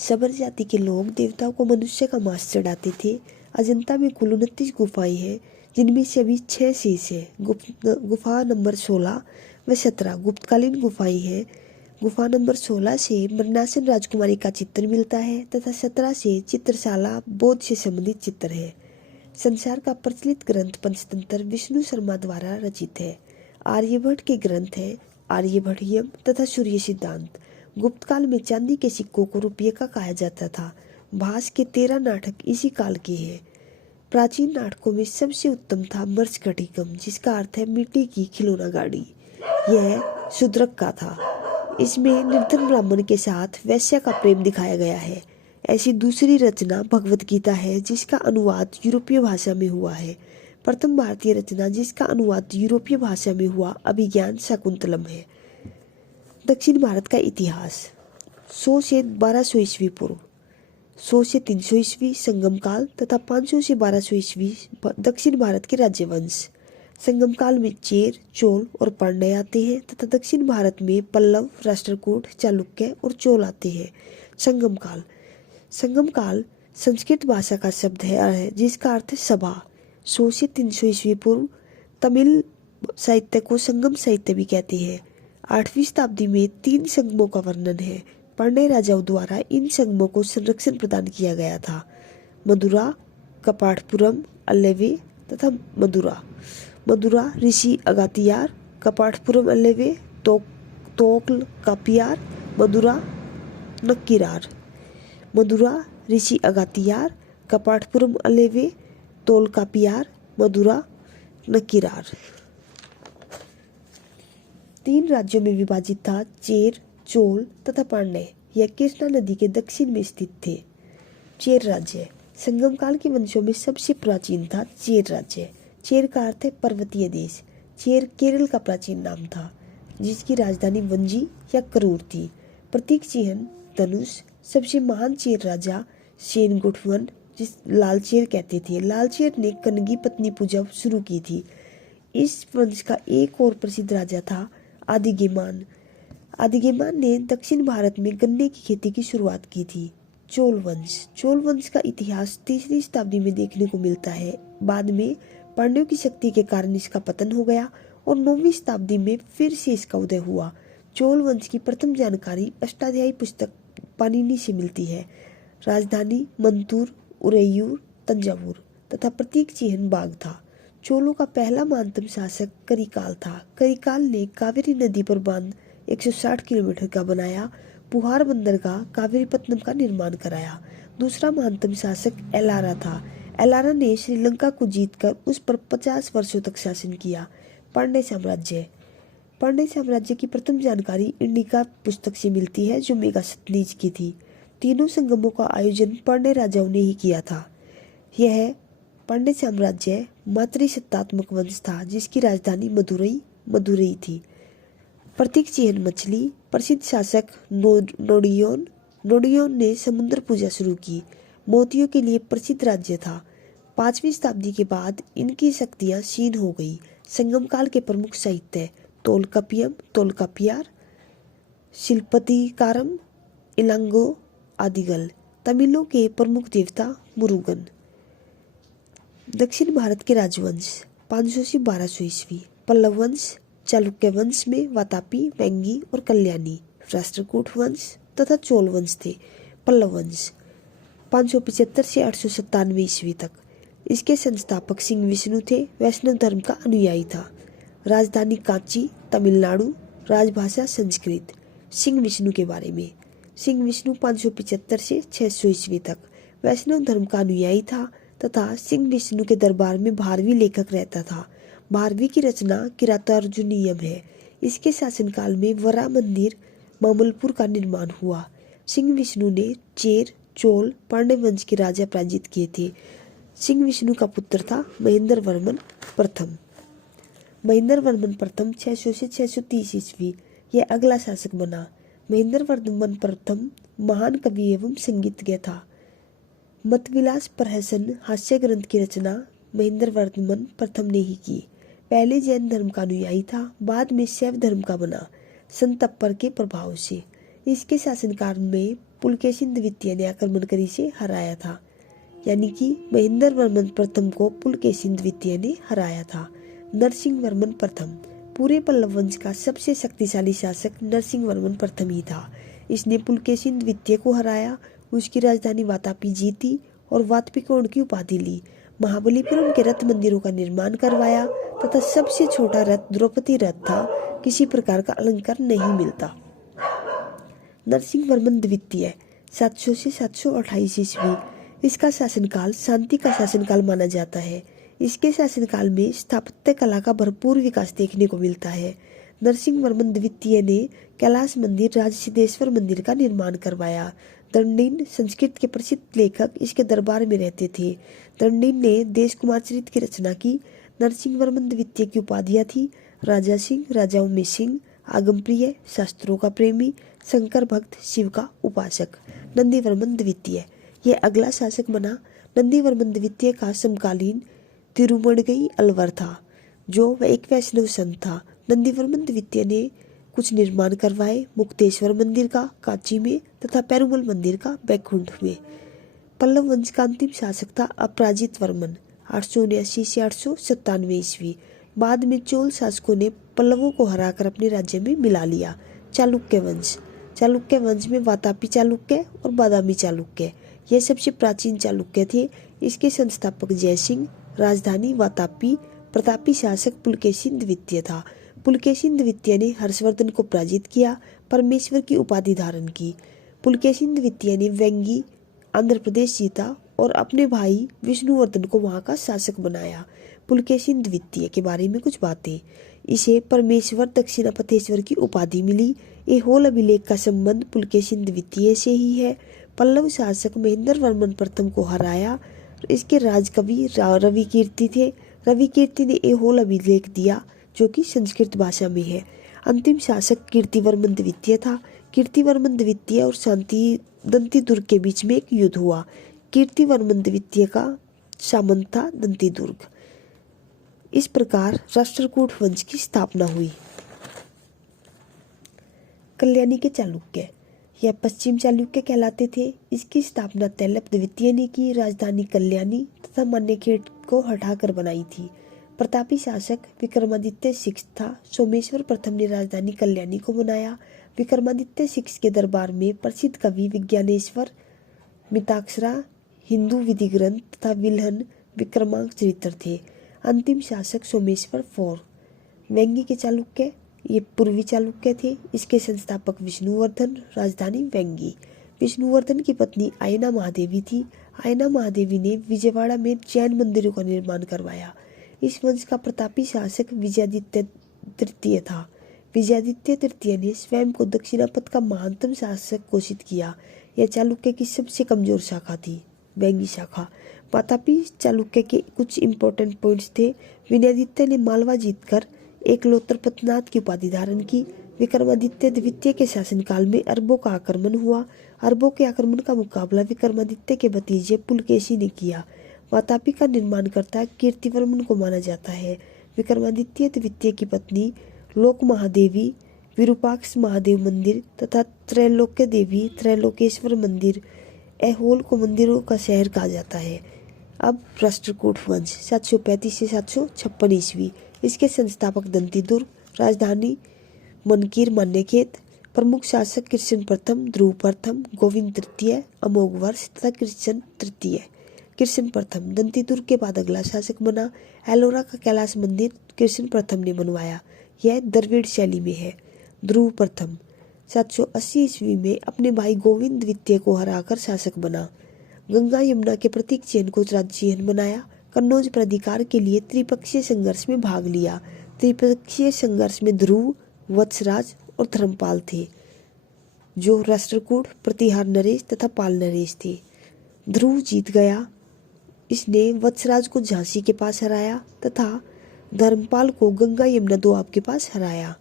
सबर जाति के लोग देवताओं को मनुष्य का मांस चढ़ाते थे। अजंता में कुल 29 गुफाएं हैं, जिनमें से अभी 6 शेष है। गुफा नंबर 16 व 17 गुप्तकालीन गुफाएं हैं। गुफा नंबर 16 से मरणासन राजकुमारी का चित्र मिलता है तथा 17 से चित्रशाला बौद्ध से संबंधित चित्र है। संसार का प्रचलित ग्रंथ पंचतंत्र विष्णु शर्मा द्वारा रचित है। आर्यभट्ट के ग्रंथ है आर्यभट्टियम तथा सूर्य सिद्धांत। गुप्त काल में चांदी के सिक्कों को रुपये का कहा जाता था। भास के 13 नाटक इसी काल के हैं। प्राचीन नाटकों में सबसे उत्तम था मर्चघटिकम, जिसका अर्थ है मिट्टी की खिलौना गाड़ी। यह शूद्रक का था। इसमें निर्धन ब्राह्मण के साथ वैश्या का प्रेम दिखाया गया है। ऐसी दूसरी रचना भगवत गीता है, जिसका अनुवाद यूरोपीय भाषा में हुआ है। प्रथम भारतीय रचना जिसका अनुवाद यूरोपीय भाषा में हुआ अभिज्ञान शाकुंतलम है। दक्षिण भारत का इतिहास 100 से 1200 ईस्वी पूर्व, 100 से 300 ईस्वी संगम काल तथा 500 से 1200 ईस्वी दक्षिण भारत के राज्यवंश। संगम काल में चेर, चोल और पांड्य आते हैं तथा दक्षिण भारत में पल्लव, राष्ट्रकूट, चालुक्य और चोल आते हैं। संगम काल संस्कृत भाषा का शब्द है जिसका अर्थ है सभा। 100 से 300 ईस्वी पूर्व तमिल साहित्य को संगम साहित्य भी कहते हैं। 8वीं शताब्दी में 3 संगमों का वर्णन है। पांड्य राजाओं द्वारा इन संगमों को संरक्षण प्रदान किया गया था। मदुरा, कपाटपुरम, अल्लेवे तथा मदुरा ऋषि अगातियार, कपाटपुरम अल्लेवे, तोकल कापियार, मदुरा नक्किरार। मदुरा ऋषि अगातियार, कपाटपुरम अल्लेवे, तोलकापियार, मदुरा नक्किरार। 3 राज्यों में विभाजित था। चेर, चोल तथा पांड्य यह कृष्णा नदी के दक्षिण में स्थित थे। चेर राज्य संगम काल के वंशों में सबसे प्राचीन था। चेर राज्य, चेर का अर्थ है पर्वतीय देश। चेर केरल का प्राचीन नाम था, जिसकी राजधानी वंजी या करूर थी। प्रतीक चिन्ह धनुष। सबसे महान चेर राजा सेनगुट्टवन, जिस लालचेर कहते थे। लालचेर ने कनगी पत्नी पूजा शुरू की थी। इस वंश का एक और प्रसिद्ध राजा था आदिगेमान। आदिगेमान ने दक्षिण भारत में गन्ने की खेती की शुरुआत की थी। चोल वंश का इतिहास 3री शताब्दी में देखने को मिलता है। बाद में पांड्यों की शक्ति के कारण इसका पतन हो गया और 9वीं शताब्दी में फिर से इसका उदय हुआ। चोल वंश की प्रथम जानकारी अष्टाध्यायी पुस्तक पाणिनि से मिलती है। राजधानी मंतूर, उरैयूर, तंजावुर तथा प्रतीक चिन्ह बाघ था। चोलों का पहला महानतम शासक करिकाल था। करिकाल ने कावेरी नदी पर बांध 160 किलोमीटर का बनाया। पुहार बंदरगाह कावेरीपत्तनम का निर्माण कराया। दूसरा महानतम शासक एलारा था। एलारा ने श्रीलंका को जीतकर उस पर 50 वर्षों तक शासन किया। पांड्य साम्राज्य की प्रथम जानकारी इंडिका पुस्तक से मिलती है, जो मेगास्थनीज की थी। तीनों संगमों का आयोजन पांड्य राजाओं ने ही किया था। यह पांड्य साम्राज्य मातृसत्तात्मक वंश था, जिसकी राजधानी मदुरई थी। प्रतीक चिन्ह मछली। प्रसिद्ध शासक नोडियोन ने समुद्र पूजा शुरू की। मोतियों के लिए प्रसिद्ध राज्य था। 5वीं शताब्दी के बाद इनकी शक्तियां क्षीण हो गई। संगम काल के प्रमुख साहित्य तोलकापियम, तोलकापियार, शिल्पतिकारम, इलांगो, आदिगल। तमिलों के प्रमुख देवता मुरुगन। दक्षिण भारत के राजवंश 500 से 1200 ईस्वी। पल्लव वंश, चालुक्य वंश में वातापी, वेंगी और कल्याणी, राष्ट्रकूट वंश तथा चोल वंश थे। पल्लव वंश 575 से 897 ईस्वी तक। इसके संस्थापक सिंह विष्णु थे। वैष्णव धर्म का अनुयायी था। राजधानी कांची, तमिलनाडु। राजभाषा संस्कृत। सिंह विष्णु के बारे में। सिंह विष्णु 575 से 600 ईस्वी तक वैष्णव धर्म का अनुयायी था तथा सिंह विष्णु के दरबार में भारवी लेखक रहता था। भारवी की रचना किरातार्जुनीयम है। इसके शासनकाल में वरा मंदिर मामलपुर का निर्माण हुआ। सिंह विष्णु ने चेर, चोल, पांड्य वंश के राजा पराजित किए थे। सिंह विष्णु का पुत्र था महेंद्र वर्मन प्रथम। महेंद्र वर्मन प्रथम 600 से 630 ईस्वी यह अगला शासक बना। महेंद्र वर्मन प्रथम महान कवि एवं संगीतज्ञ था। मतविलास प्रहसन हास्य ग्रंथ की रचना महेंद्र वर्मन प्रथम ने ही की। पहले जैन धर्म का अनुयायी था, बाद में शैव धर्म का बना। संत अप्पर के प्रभाव से इसके शासनकाल में पुलकेशिन द्वितीय ने आक्रमण कर इसे हराया था। यानी कि महेंद्र वर्मन प्रथम को पुलकेशिन द्वितीय ने हराया था। नरसिंह वर्मन प्रथम, पूरे पल्लव वंश का सबसे शक्तिशाली शासक नरसिंह वर्मन प्रथम ही था। इसने पुलकेशिन द्वितीय को हराया, उसकी राजधानी वातापी जीती और वातपिकोण की उपाधि ली। महाबलीपुरम के रथ मंदिरों का निर्माण करवाया तथा सबसे छोटा रथ द्रौपदी रथ था, किसी प्रकार का अलंकार नहीं मिलता। नरसिंह वर्मन द्वितीय 700 से 728 ईस्वी, इसका शासनकाल शांति का शासनकाल माना जाता है। इसके शासनकाल में स्थापत्य कला का भरपूर विकास देखने को मिलता है। नरसिंह वर्मन द्वितीय ने कैलाश मंदिर, राजसिद्धेश्वर मंदिर का निर्माण करवाया। दंडिन संस्कृत के प्रसिद्ध लेखक इसके दरबार में रहते थे। दंडिन ने देश कुमार चरित की रचना की। नरसिंह वर्मन द्वितीय की उपाधियां थी राजा सिंह, राजाओं में सिंह, आगमप्रिय, शास्त्रों का प्रेमी, शंकर भक्त, शिव का उपासक। नंदीवर्मन द्वितीय यह अगला शासक बना। नंदीवर्मन द्वितीय का समकालीन तिरुमणगई अलवर था, जो वह एक वैष्णव संत था। नंदीवर्मन द्वितीय ने कुछ निर्माण करवाए, मुक्तेश्वर मंदिर का कांची में तथा पेरुमल मंदिर का बैकुंठ में। पल्लव वंश का अंतिम शासक था अपराजित वर्मन 879 से 897 ईस्वी। बाद में चोल शासकों ने पल्लवों को हराकर अपने राज्य में मिला लिया। चालुक्य वंश, चालुक्य वंश में वातापी चालुक्य और बादामी चालुक्य ये सबसे प्राचीन चालुक्य थे। इसके संस्थापक जयसिंह, राजधानी वातापी, प्रतापी शासक पुलकेशिन द्वितीय था। पुलकेशिन द्वितीय ने हर्षवर्धन को पराजित किया, परमेश्वर की उपाधि धारण की। पुलकेशिन द्वितीय ने वेंगी आंध्र प्रदेश जीता और अपने भाई विष्णुवर्धन को वहां का शासक बनाया। पुलकेशिन द्वितीय के बारे में कुछ बातें। इसे परमेश्वर दक्षिणापथेश्वर की उपाधि मिली। ऐहोल अभिलेख का संबंध पुलकेशिन द्वितीय से ही है। पल्लव शासक महेंद्र वर्मन प्रथम को हराया। इसके राजकवि रवि कीर्ति थे। रवि कीर्ति ने ऐहोल अभिलेख दिया जो कि संस्कृत भाषा में है। अंतिम शासक कीर्तिवर्मन द्वितीय था। कीर्तिवर्मन द्वितीय और शांति दंती दुर्ग के बीच में एक युद्ध हुआ। कीर्तिवर्मन द्वितीय का सामंत था दंती दुर्ग। इस प्रकार राष्ट्रकूट वंश की स्थापना हुई। कल्याणी के चालुक्य, यह पश्चिम चालुक्य कहलाते थे। इसकी स्थापना तैलप द्वितीय ने की। राजधानी कल्याणी तथा मान्यखेड़ को हटाकर बनाई थी। प्रतापी शासक विक्रमादित्य सिक्स था। सोमेश्वर प्रथम ने राजधानी कल्याणी को बनाया। विक्रमादित्य सिक्स के दरबार में प्रसिद्ध कवि विज्ञानेश्वर, मिताक्षरा, हिंदू विधि ग्रंथ तथा विल्हन विक्रमांक चरित्र थे। अंतिम शासक सोमेश्वर 4। वेंगी के चालुक्य, ये पूर्वी चालुक्य थे। इसके संस्थापक विष्णुवर्धन, राजधानी वेंगी। विष्णुवर्धन की पत्नी आयना महादेवी थी। आयना महादेवी ने विजयवाड़ा में जैन मंदिरों का निर्माण करवाया। इस वंश का प्रतापी शासक विजयादित्य तृतीय था। विजयादित्य तृतीय ने स्वयं को दक्षिणापथ का महानतम शासक घोषित किया। यह चालुक्य की सबसे कमजोर शाखा थी, वेंगी शाखा। वातापी चालुक्य के कुछ इंपॉर्टेंट पॉइंट्स थे। विनयादित्य ने मालवा जीतकर एकलोत्तर पथनाथ की उपाधि धारण की। विक्रमादित्य द्वितीय के शासनकाल में अरबों का आक्रमण हुआ। अरबों के आक्रमण का मुकाबला विक्रमादित्य के भतीजे पुलकेशी ने किया। वातापी का निर्माणकर्ता कीर्तिवर्मन को माना जाता है। विक्रमादित्य द्वितीय की पत्नी लोक महादेवी, विरूपाक्ष महादेव मंदिर तथा त्रैलोक्य देवी, त्रैलोकेश्वर मंदिर, ऐहोल को मंदिरों का शहर कहा जाता है। अब राष्ट्रकूट वंश 735 से 756 ईस्वी। इसके संस्थापक दंती दुर्ग, राजधानी मनकीर मान्यखेत, प्रमुख शासक कृष्ण प्रथम, ध्रुव प्रथम, गोविंद तृतीय, अमोघ वर्ष तथा कृष्ण तृतीय। कृष्ण प्रथम दंती दुर्ग के बाद अगला शासक बना। एलोरा का कैलाश मंदिर कृष्ण प्रथम ने बनवाया। यह द्रविड़ शैली में है। ध्रुव प्रथम 780 ईस्वी में अपने भाई गोविंद द्वितीय को हराकर शासक बना। गंगा यमुना के प्रतीक चिन्ह को राज्य चिन्ह बनाया। कन्नौज पर अधिकार के लिए त्रिपक्षीय संघर्ष में भाग लिया। त्रिपक्षीय संघर्ष में ध्रुव, वत्सराज और धर्मपाल थे, जो राष्ट्रकूट, प्रतिहार नरेश तथा पाल नरेश थे। ध्रुव जीत गया। इसने वत्सराज को झांसी के पास हराया तथा धर्मपाल को गंगा यमुना दोआब के पास हराया।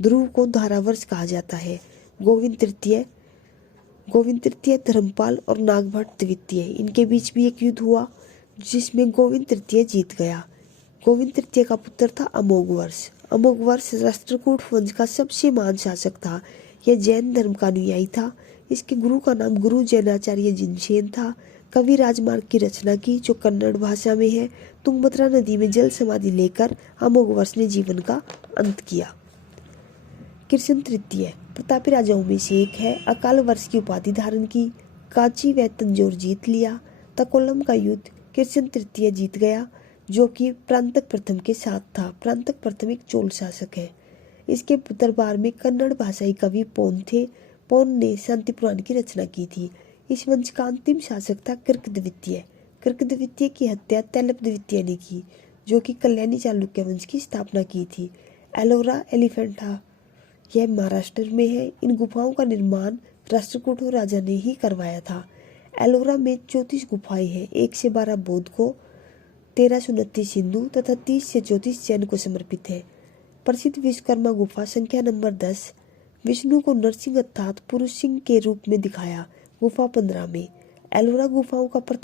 ध्रुव को धारावर्ष कहा जाता है। गोविंद तृतीय, धर्मपाल और नागभट्ट द्वितीय, इनके बीच भी एक युद्ध हुआ जिसमें गोविंद तृतीय जीत गया। गोविंद तृतीय का पुत्र था अमोघ वर्ष। अमोघ वर्ष राष्ट्रकूट वंश का सबसे महान शासक था। यह जैन धर्म का अनुयायी था। इसके गुरु का नाम गुरु जैनाचार्य जिनसेन था। कवि राजमार्ग की रचना की जो कन्नड़ भाषा में है। तुंगभद्रा नदी में जल समाधि लेकर अमोघवर्ष ने जीवन का अंत किया। कृष्ण तृतीय प्रतापी राजाओं में से एक है। अकाल वर्ष की उपाधि धारण की। कांची व तंजौर जीत लिया। तकोलम का युद्ध कृष्ण तृतीय जीत गया जो कि प्रांतक प्रथम के साथ था। प्रांतक प्रथम एक चोल शासक है। इसके दरबार में कन्नड़ भाषाई कवि पौन थे। पौन ने शांति पुराण की रचना की थी। इस वंश का अंतिम शासक था कर्क द्वितीय। कर्क द्वितीय की हत्या तैलप द्वितीय ने की जो कि कल्याणी चालुक्य वंश की स्थापना की थी। एलोरा एलिफेंटा यह महाराष्ट्र में है। इन गुफाओं का निर्माण राष्ट्रकूट राजा ने ही करवाया था। एलोरा में 34 गुफाएं हैं। 1 से 12 बौद्ध को, 13 से 29 हिंदू तथा 30 से 34 जैन को समर्पित है। प्रसिद्ध विश्वकर्मा गुफा संख्या नंबर 10 विष्णु को नरसिंह अर्थात पुरुष सिंह के रूप में दिखाया। गुफा 15 में एलोरा गुफाओं का प्रथम